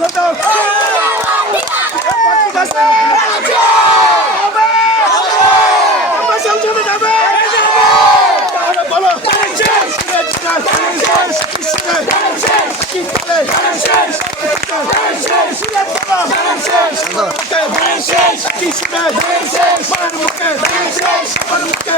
Let's go. Kies eruit! Kies eruit! Kies eruit!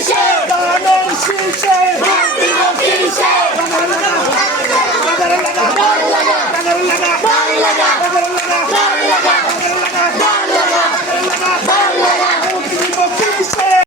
Massachusetts.